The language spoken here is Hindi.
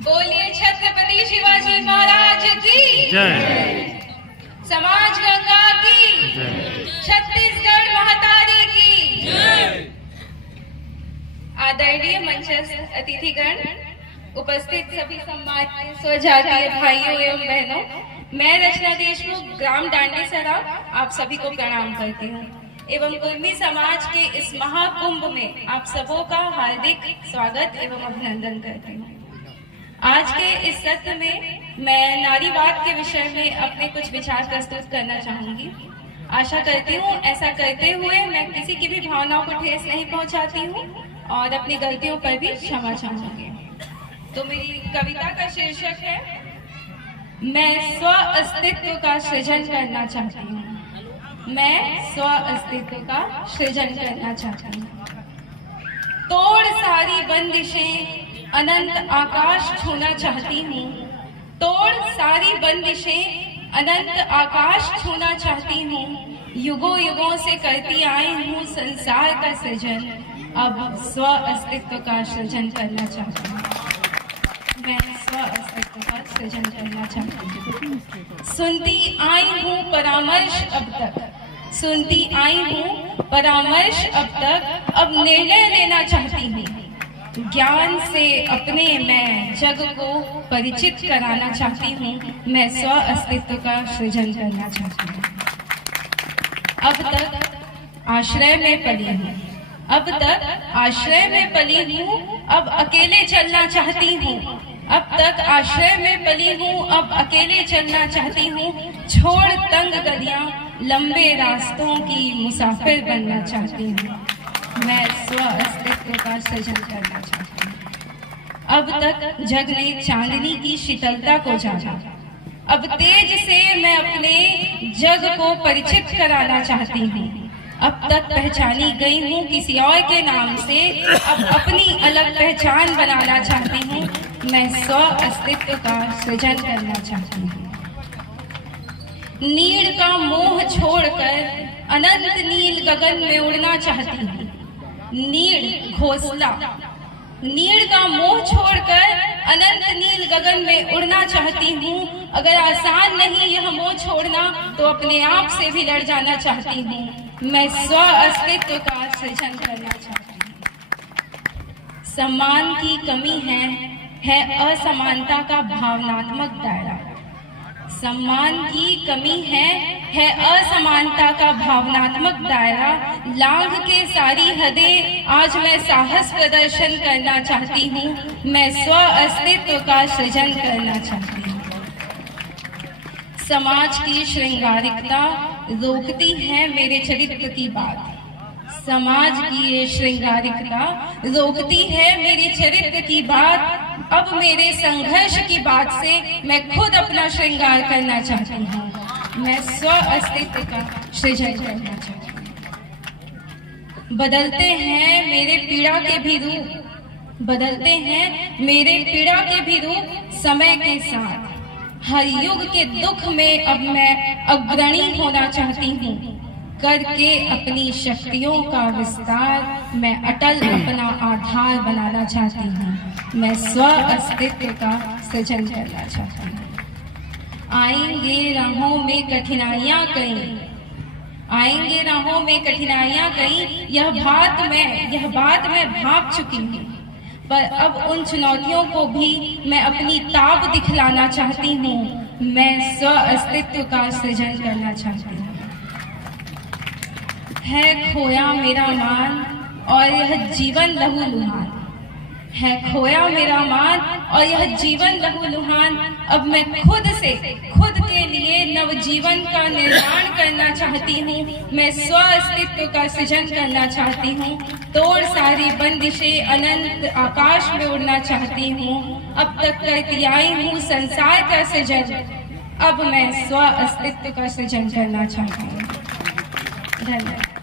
बोलिए छत्रपति शिवाजी महाराज की जय। समाज गंगा की जय। छत्तीसगढ़ महातारी की जय। आदरणीय मंचस्थ अतिथिगण, उपस्थित सभी सम्मानित स्वजातीय भाइयों एवं बहनों, मैं रचना देशमुख ग्राम डांडीसरा आप सभी को प्रणाम करती हूँ एवं कुर्मी समाज के इस महाकुंभ में आप सबों का हार्दिक स्वागत एवं अभिनंदन करती हूँ। आज के इस सत्र में मैं नारीवाद के विषय में अपने कुछ विचार प्रस्तुत करना चाहूंगी। आशा करती हूँ ऐसा करते हुए मैं किसी की भी भावनाओं को ठेस नहीं पहुंचाती हूँ और अपनी गलतियों पर भी क्षमा चाहूंगी। तो मेरी कविता का शीर्षक है, मैं स्व अस्तित्व का सृजन करना चाहती हूँ। मैं स्व अस्तित्व का सृजन करना चाहती हूँ। तोड़ सारी बंदिशें, अनंत आकाश छूना चाहती हूँ। तोड़ सारी बंदिशें, अनंत आकाश छूना चाहती हूँ। युगों युगों से करती आई हूँ संसार का सृजन, अब स्व अस्तित्व का सृजन करना चाहती हूँ। मैं स्व अस्तित्व का सृजन करना चाहती हूँ। सुनती आई हूँ परामर्श अब तक, सुनती आई हूँ परामर्श अब तक, अब निर्णय लेना चाहती हूँ। ज्ञान से अपने मैं जग को परिचित कराना चाहती हूँ। मैं स्व अस्तित्व का सृजन करना चाहती हूँ। अब तक आश्रय में पली हूँ, अब तक आश्रय में पली हूँ, अब अकेले चलना चाहती हूँ। अब तक आश्रय में पली हूँ, अब अकेले चलना चाहती हूँ। छोड़ तंग गलियां, लंबे रास्तों की मुसाफिर बनना चाहती हूँ। मैं स्व अस्तित्व का सृजन करना चाहती हूँ। अब तक जग ने चांदनी की शीतलता को जाना, अब तेज से मैं अपने जग को परिचित कराना चाहती हूँ। अब तक पहचानी गई हूँ किसी और के नाम से, अब अपनी अलग पहचान बनाना चाहती हूँ। मैं स्व अस्तित्व का सृजन करना चाहती हूँ। नीड़ का मोह छोड़कर अनंत नील गगन में उड़ना चाहती हूँ। नीड़ घोंसला, नीड़ का मोह छोड़कर अनंत नील गगन में उड़ना चाहती हूँ। अगर आसान नहीं यह मोह छोड़ना तो अपने आप से भी लड़ जाना चाहती हूँ। मैं स्व अस्तित्व का सृजन करना चाहती हूँ। सम्मान की कमी है असमानता का भावनात्मक दायरा। सम्मान की कमी है असमानता का भावनात्मक दायरा। लांघ के सारी हदें आज मैं साहस प्रदर्शन करना चाहती हूँ। मैं स्व अस्तित्व का सृजन करना चाहती हूँ। समाज की श्रृंगारिकता रोकती है मेरे चरित्र की बात। समाज की ये श्रृंगारिकता रोकती है मेरे चरित्र की बात। अब मेरे संघर्ष की बात से मैं खुद अपना श्रृंगार करना चाहती हूँ। मैं स्व अस्तित्व का सृजन करना चाहती हूँ। बदलते हैं मेरे पीड़ा के भी रूप, बदलते हैं मेरे पीड़ा के भी रूप समय के साथ। हर युग के दुख में अब मैं अग्रणी होना चाहती हूँ। करके अपनी शक्तियों का विस्तार मैं अटल अपना आधार बनाना चाहती हूँ। मैं स्व अस्तित्व का सृजन करना चाहती हूँ। आएंगे राहों में कठिनाइयाँ कई, आएंगे राहों में कठिनाइयाँ कई, यह बात मैं भाप चुकी हूँ। पर अब उन चुनौतियों को भी मैं अपनी ताब दिखलाना चाहती हूँ। मैं स्व अस्तित्व का सृजन करना चाहती हूँ। है खोया मेरा मान और यह जीवन लहूलुहान, है खोया मेरा मान और यह जीवन लहूलुहान। अब मैं खुद के लिए नवजीवन का निर्माण करना चाहती हूँ। मैं स्व अस्तित्व का सृजन करना चाहती हूँ। तोड़ सारी बंदिशें, अनंत आकाश में उड़ना चाहती हूँ। अब तक करती आई हूँ संसार का सृजन, अब मैं स्व अस्तित्व का सृजन करना चाहती हूँ। धन्यवाद।